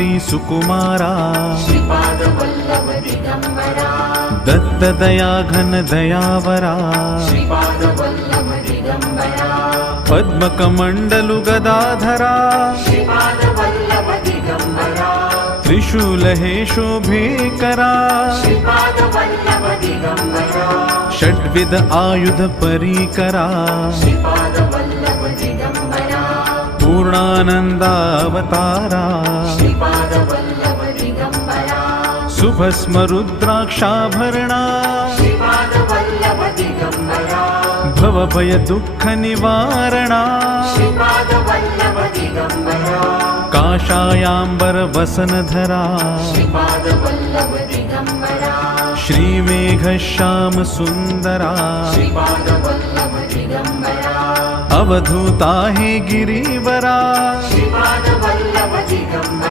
गात्री सुकुमारा श्रीपाद वल्लभ दिगंबरा दत्त दया घन दयावरा श्रीपाद वल्लभ दिगंबरा पद्मकमण्डलु गदाधरा श्रीपाद वल्लभ दिगंबरा त्रिशूल हे शोभेकरा श्रीपाद वल्लभ दिगंबरा षड्विध आयुध परीकरा श्रीपाद वल्लभ दिगंबरा पूर्णानन्दावतारा श्रीपाद वल्लभ दिगंबरा सुभस्म रुद्राक्षाभरणा श्रीपाद वल्लभ दिगंबरा भवभय दुःख निवारणा श्रीपाद वल्लभ दिगंबरा काषायाम्बर वसनधरा श्रीपाद वल्लभ दिगंबरा श्रीमेघ श्याम सुन्दरा श्रीपाद वल्लभ दिगंबरा अवधूता हे गिरिवरा श्रीपाद वल्लभ दिगंबरा।